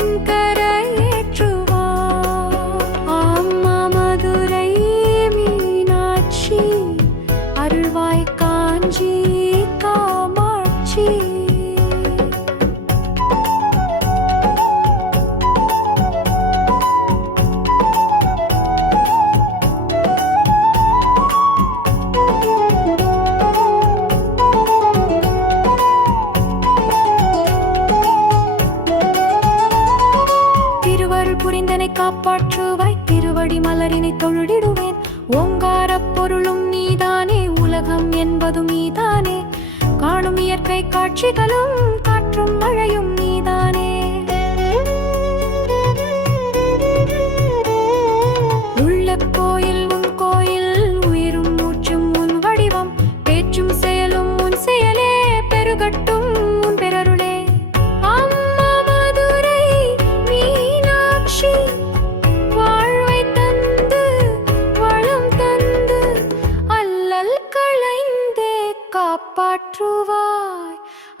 கண்ணின் கரையேற்றுவா. அம்மா மதுரை மீனாட்சி, அருள்வாய் காஞ்சி காமாட்சி. புரிந்தனை காப்பாற்றுவாய், திருவடி மலரினை தொழுதிடுவேன். ஓங்கார பொருளும் நீதானே, உலகம் என்பதும் நீதானே. காணும் இயற்கை காட்சிகளும் காற்றும் மழையும் நீதானே. உள்ள கோயில் உன் கோயில், உயிரும் மூச்சும் உன் வடிவம். பேச்சும் செயலும் உன் செயலே, பெருகட்டும் உன் பெரருளே. வாழ்வை தந்து வளம் தந்து அல்லல் களைந்தே காப்பாற்றுவாய்.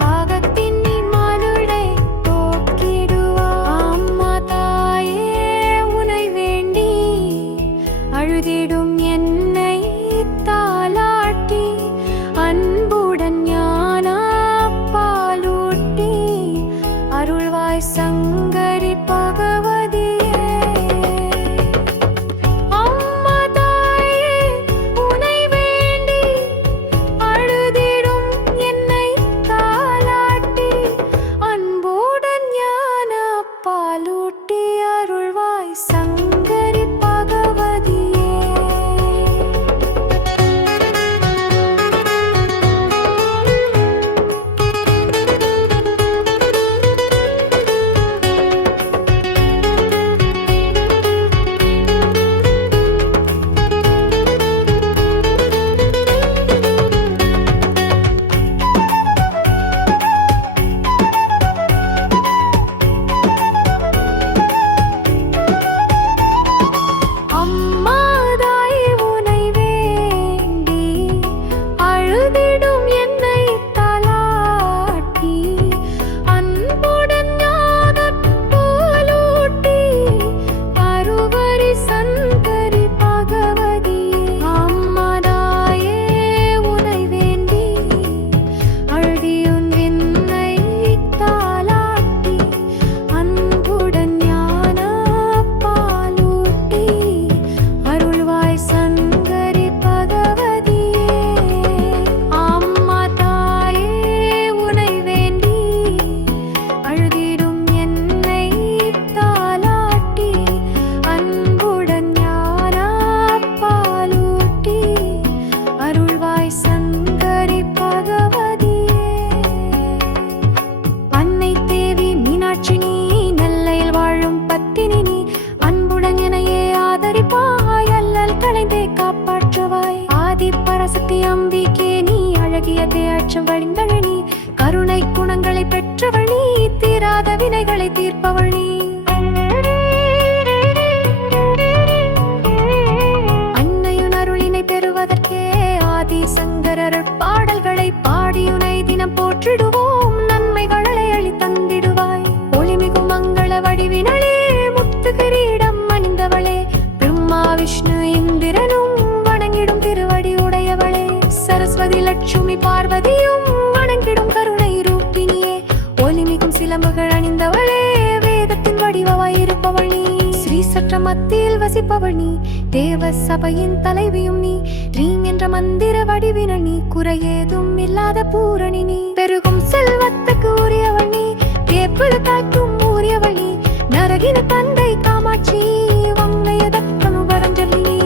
ஆகத்தின் மருளை போக்கிடுவாய். அம்மா தாயே உனை வேண்டி அழுதிடும் என்னை தாலாட்டி, அன்புடன் ஞான பாலூட்டி அருள்வாய் சங்கரி பகவதி. பாலூட்டி அருள்வாய் சங்கரி பகவதியே. பராசக்தி அம்பிகே நீ, அழகியதே அச்சம் வழிந்தவள் நீ. கருணை குணங்களை பெற்றவள் நீ, தீராத வினைகளை தீர்ப்பவள் நீ. அன்னையுன் அருளினை பெறுவதற்கே ஆதி சங்கரர் பாடல்களை பாடியுனை தினம் போற்றிடுவோம். நன்மைகளை அழி தந்திடுவாய். ஒளிமிகு மங்கள வடிவினளே, முத்து கிரீடம் அணிந்தவளே. பிரம்மா விஷ்ணு இந்திரனும் வணங்கிடும் திருவடி உடையவளே. சரஸ்வதி லட்சுமி பார்வதியும் வணங்கிடும் கருணை ரூபினியே. ஒளிமிகும் சிலம்புகள் அணிந்தவளே, வேதத்தின் வடிவாயிருப்பவள் நீ. ஸ்ரீ சற்ற மத்தியில் வசிப்பவள் நீ, தேவ சபையின் தலைவியும் நீ. ரீம் என்ற மந்திர வடிவினள் நீ, குறையேதும் இல்லாத பூரணி நீ. பெருகும் செல்வத்துக்கு உரியவள் நீ, தேப்புல தாய்க்கும் உரியவள் நீ. நரகின தந்தை காமாட்சி, வங்கைய தக்கனு வரஞ்சொல்லி நீ.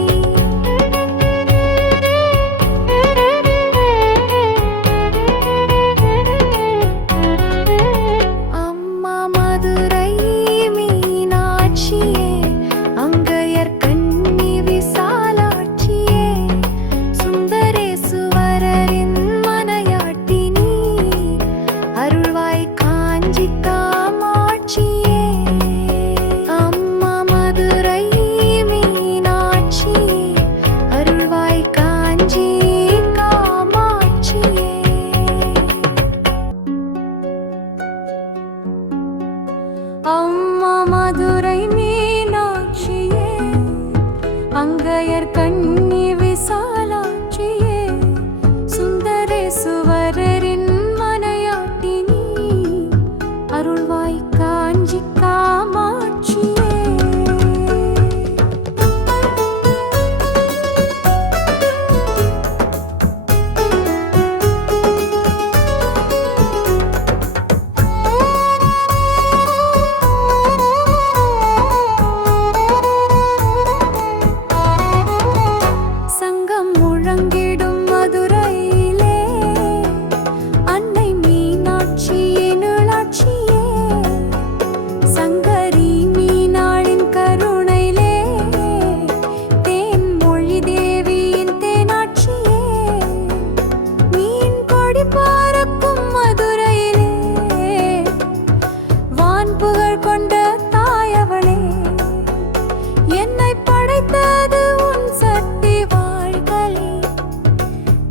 காஞ்சி காமாட்சி. மதுரை மீனாட்சியே, அங்கையர் கண்ணி விசாலாட்சியே, சுந்தரேசுவரரின் மனையாட்டி நீ, அருள்வாய் காஞ்சி காமாட்சியே. சங்கம் முழங்கிடும் மதுரையிலே, அன்னை மீனாட்சி எனுளாட்சியே, சங்கரி மீனாளின் கருணையிலே, தேன்மொழி தேவியின் தேனாட்சியே, மீன் கொடி பறக்கும் மதுரையிலே, வான்புகழ் கொண்ட தாயவளே, என்னை படைத்தது உன் சக்தி வாழ்களே,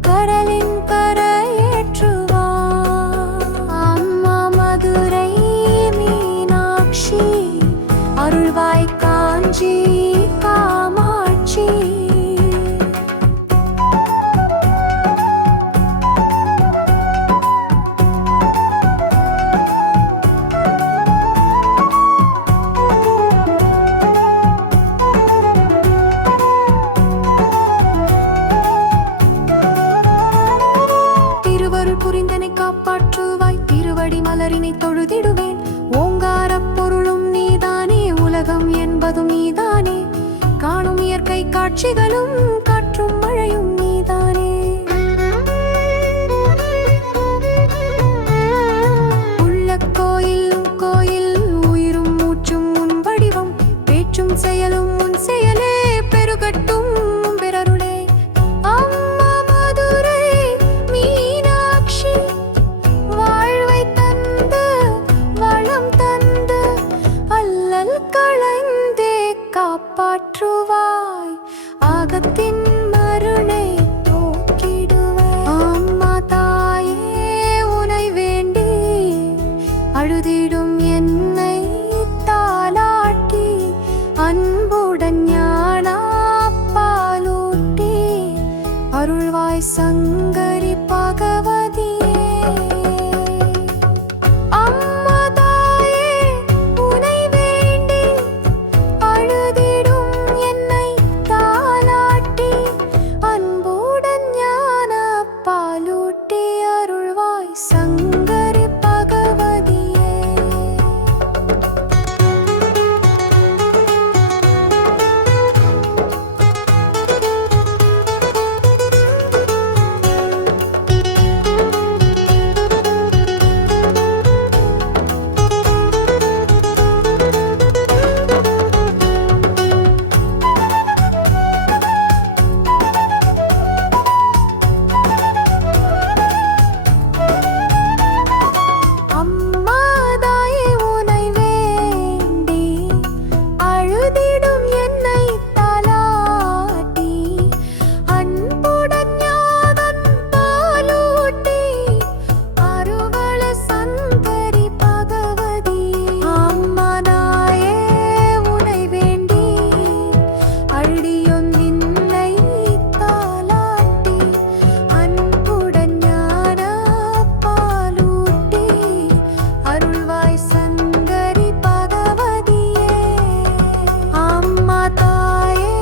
கடலின் கரையேற்றுவா. அம்மா மதுரை மீனாட்சி, அருள்வாய் காஞ்சி காமாட்சி. திருவருள் புரிந்தனை காப்பாற்றுவாய், திருவடி மலரினை தொழுதிடுவேன். ஓங்காரப் பொருளும் நீதானே, உலகம் என்பதும் நீதானே, காணும் இயற்கை காட்சிகளும் காற்றும் மழையும் நீதானே. உள்ள கோயில் கோயில், உயிரும் மூச்சும் உன் வடிவம், பேச்சும் செயலும் உன் செயலே, பெருகட்டும் பெறருளே. அம்மா மதுரை மீனாட்சி, வாழ்வை தந்து வளம் தந்து அல்லல் களைந்தே காப்பாற்றுவாய், ஆகத்தின் மருளை போக்கிடுவாய். அம்மா தாயே உனை வேண்டி அழுதிடும் என்னை தாலாட்டி, அன்புடன் ஞான பாலூட்டி, அருள்வாய் சங்கரி பகவதியே. அம்மா தாயே உனை வேண்டி அழுதிடும் என்னை தாலாட்டி, அன்புடன் ஞான பாலூட்டி, அருள்வாய் சங்கரி பகவதியே. அம்மா தாயே உனை வேண்டி அழுதிடும் என்னை தாலாட்டி, அன்புடன் ஞானம் பாலூட்டி, அருள்வாய் சங்கரி பகவதி. அம்மா தாயே உனை வேண்டி அழுதியும் என்னை தாலாட்டி, அன்புடன் ஞான பாலூட்டி, அருள்வாய் சங்கரி பகவதியே. அம்மா தாயே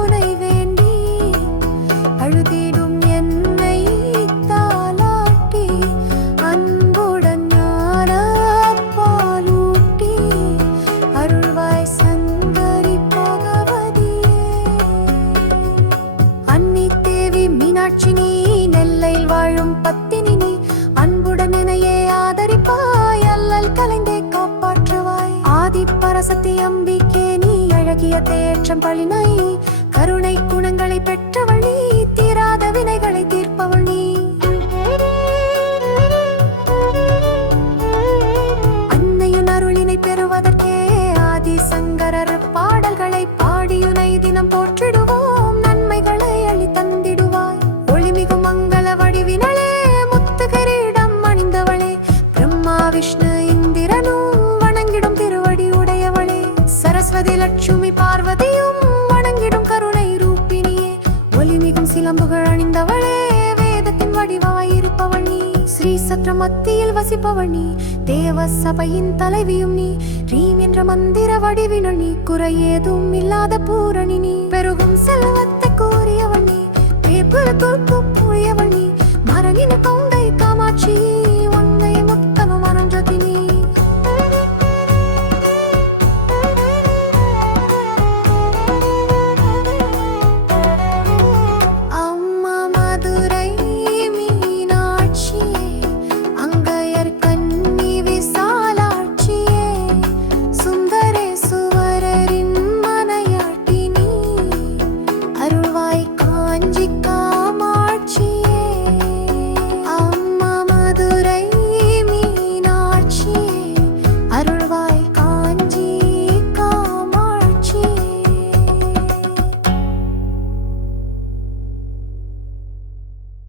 உனை வேண்டி அழுதிடும் என்னை தாலாட்டி, அன்புடன் ஞான பாலூட்டி, அருள்வாய் சங்கரி பகவதியே. அன்னி தேவி மீனாட்சி நீ, நெல்லையில் வாழும் பத்தினி நீ, அன்புடன் என்னையே ஆதரிப்பாய், அல்லல் கலைந்தே காப்பாற்றுவாய். ஆதி பரசக்தி அம்பிகே நீ, அழகிய தேற்றம் பழினை, கருணை குணங்களை பெற்றவள் நீ, தீராத வினைகளை தீர்ப்பவள் நீ. அன்னையின் அருளினை பெறுவதற்கே ஆதி சங்கரர் பாடல்களை பாடியுனை தினம் போற்றிடுவோம், நன்மைகளை அள்ளி தந்திடுவாய். ஒளிமிகு மங்கள வடிவினளே, முத்து கிரீடம் அணிந்தவளே, பிரம்மா விஷ்ணு இந்திரனும் வணங்கிடும் திருவடி உடையவளே. கதிலட்சுமி பார்வதியும் வணங்கிடும் கருணை ரூபிணியே ஒளிமிகும் சிலம்புகள் அணிந்தவளே வேதத்தின் வடிவாயிருப்பவள் நீ ஸ்ரீ சக்கர மத்தியில் வசிப்பவள் நீ தேவ சபையின் தலைவியும் நீ ரீம் என்ற மந்திர வடிவினள் நீ குறை ஏதும் இல்லாத பூரணி நீ பெருகும் செல்வத்தை கூறியவள் நீ பேப்புல தொற்கு புரியவள் நீ மரணின கவுண்ட